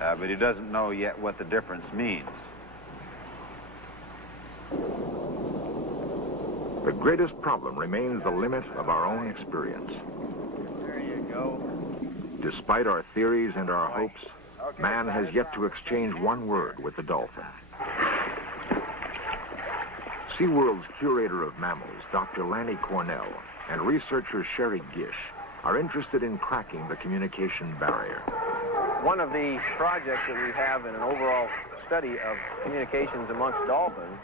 But he doesn't know yet what the difference means. The greatest problem remains the limit of our own experience. There you go. Despite our theories and our hopes, man has yet to exchange one word with the dolphin. SeaWorld's curator of mammals, Dr. Lanny Cornell, and researcher Sherry Gish are interested in cracking the communication barrier. One of the projects that we have in an overall study of communications amongst dolphins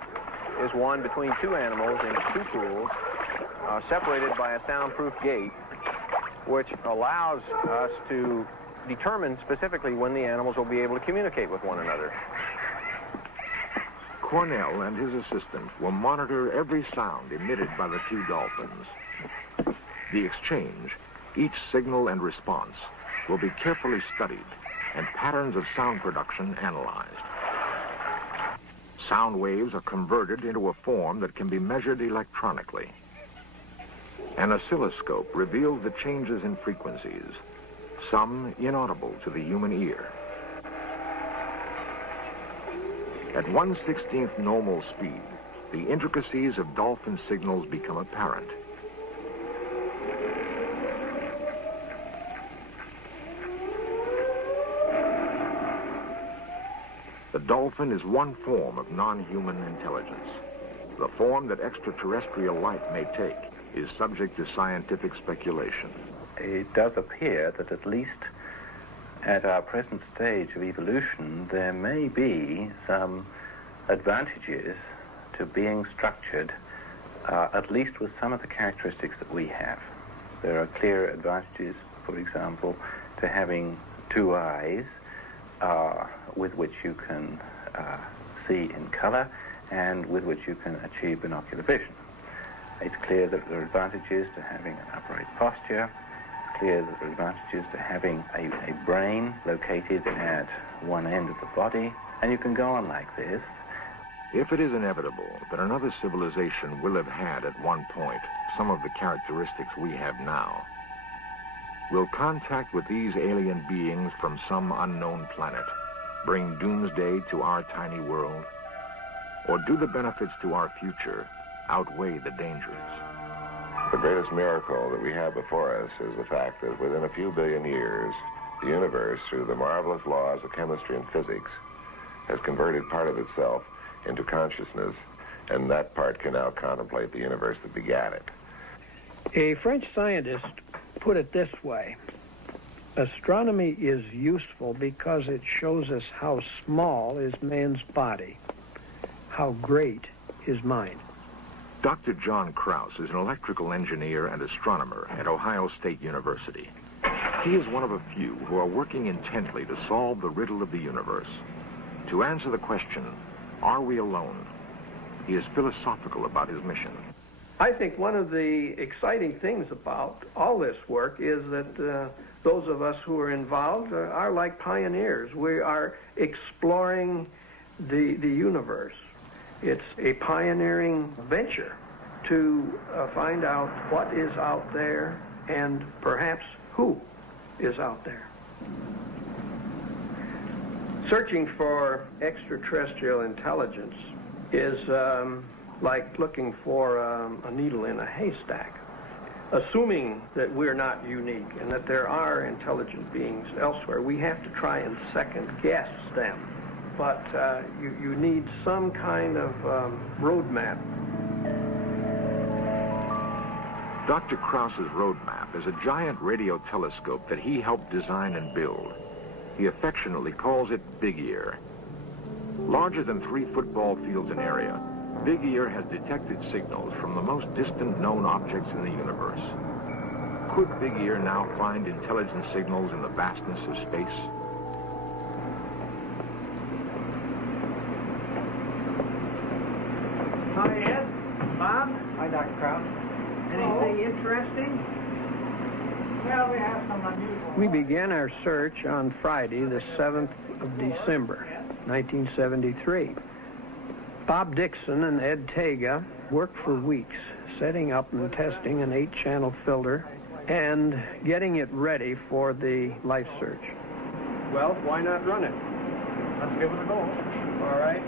is one between two animals in two pools, separated by a soundproof gate, which allows us to determine specifically when the animals will be able to communicate with one another. Cornell and his assistant will monitor every sound emitted by the two dolphins. The exchange, each signal and response, will be carefully studied and patterns of sound production analyzed. Sound waves are converted into a form that can be measured electronically. An oscilloscope reveals the changes in frequencies, some inaudible to the human ear. At 1/16th normal speed, the intricacies of dolphin signals become apparent. The dolphin is one form of non-human intelligence. The form that extraterrestrial life may take is subject to scientific speculation. It does appear that at least at our present stage of evolution, there may be some advantages to being structured, at least with some of the characteristics that we have. There are clear advantages, for example, to having two eyes, with which you can see in color and with which you can achieve binocular vision. It's clear that there are advantages to having an upright posture, clear that there are advantages to having a brain located at one end of the body, and you can go on like this. If it is inevitable that another civilization will have had at one point some of the characteristics we have now, will contact with these alien beings from some unknown planet bring doomsday to our tiny world? Or do the benefits to our future outweigh the dangers? The greatest miracle that we have before us is the fact that within a few billion years, the universe, through the marvelous laws of chemistry and physics, has converted part of itself into consciousness, and that part can now contemplate the universe that begat it. A French scientist put it this way: astronomy is useful because it shows us how small is man's body, how great his mind. Dr. John Krause is an electrical engineer and astronomer at Ohio State University. He is one of a few who are working intently to solve the riddle of the universe. To answer the question, are we alone? He is philosophical about his mission. I think one of the exciting things about all this work is that those of us who are involved are like pioneers. We are exploring the universe. It's a pioneering venture to find out what is out there and perhaps who is out there. Searching for extraterrestrial intelligence is like looking for a needle in a haystack. Assuming that we're not unique and that there are intelligent beings elsewhere, we have to try and second guess them. But you need some kind of roadmap. Dr. Krause's roadmap is a giant radio telescope that he helped design and build. He affectionately calls it Big Ear. Larger than 3 football fields in area, Big Ear has detected signals from the most distant known objects in the universe. Could Big Ear now find intelligent signals in the vastness of space? Hi, Ed. Bob. Hi, Dr. Krause. Anything interesting? Well, we have some unusual... We began our search on Friday, the 7th of December, 1973. Bob Dixon and Ed Tega worked for weeks, setting up and testing an 8-channel filter and getting it ready for the life search. Well, why not run it? Let's give it a go. All right.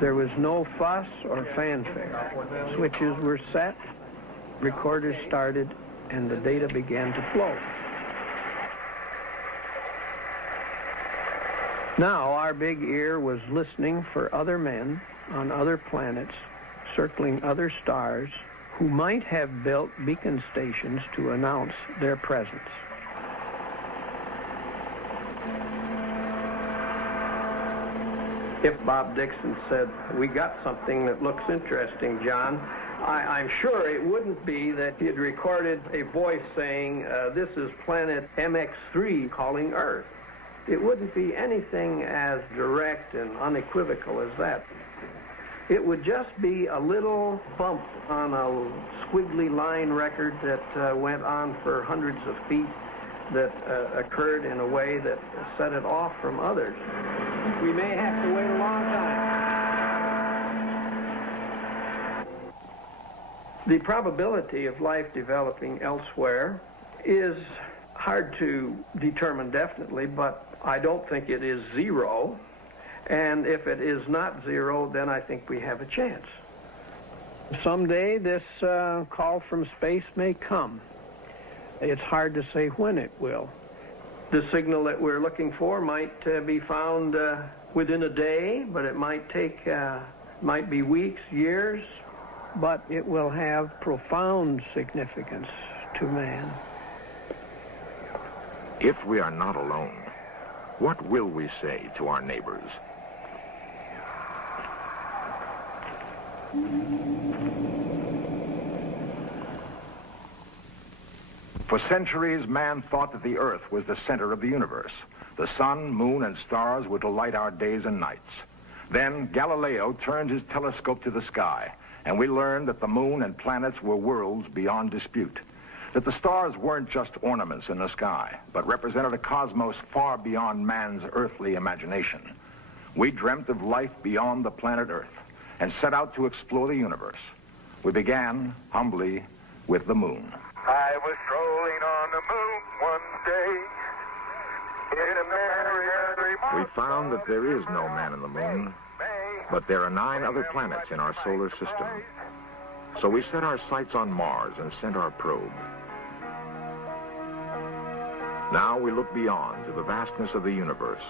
There was no fuss or fanfare. Switches were set, recorders started, and the data began to flow. Now our Big Ear was listening for other men on other planets, circling other stars, who might have built beacon stations to announce their presence. If Bob Dixon said, "We got something that looks interesting, John," I'm sure it wouldn't be that he had recorded a voice saying, "This is planet MX3 calling Earth." It wouldn't be anything as direct and unequivocal as that. It would just be a little bump on a squiggly line record that went on for hundreds of feet that occurred in a way that set it off from others. We may have to wait a long time. The probability of life developing elsewhere is hard to determine definitely, but I don't think it is 0. And if it is not 0, then I think we have a chance. Someday this call from space may come. It's hard to say when it will. The signal that we're looking for might be found within a day, but it might be weeks, years, but it will have profound significance to man. If we are not alone, what will we say to our neighbors? For centuries, man thought that the Earth was the center of the universe. The sun, moon, and stars were to light our days and nights. Then Galileo turned his telescope to the sky, and we learned that the moon and planets were worlds beyond dispute. that the stars weren't just ornaments in the sky, but represented a cosmos far beyond man's earthly imagination. We dreamt of life beyond the planet Earth and set out to explore the universe. We began, humbly, with the moon. I was strolling on the moon one day. In a merry We found that there is no man in the moon, but there are 9 other planets in our solar system. So we set our sights on Mars and sent our probe. Now we look beyond to the vastness of the universe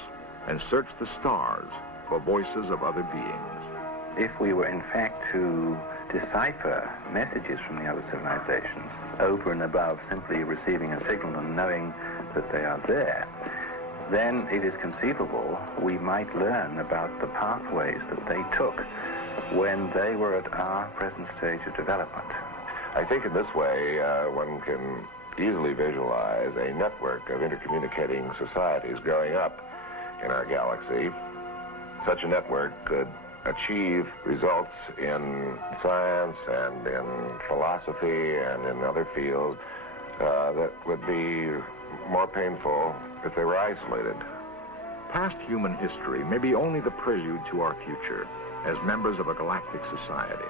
and search the stars for voices of other beings. If we were in fact to decipher messages from the other civilizations over and above simply receiving a signal and knowing that they are there, then it is conceivable we might learn about the pathways that they took when they were at our present stage of development. I think in this way, one can easily visualize a network of intercommunicating societies growing up in our galaxy. Such a network could achieve results in science and in philosophy and in other fields that would be more painful if they were isolated. Past human history may be only the prelude to our future as members of a galactic society.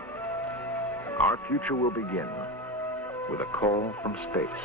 Our future will begin with a call from space.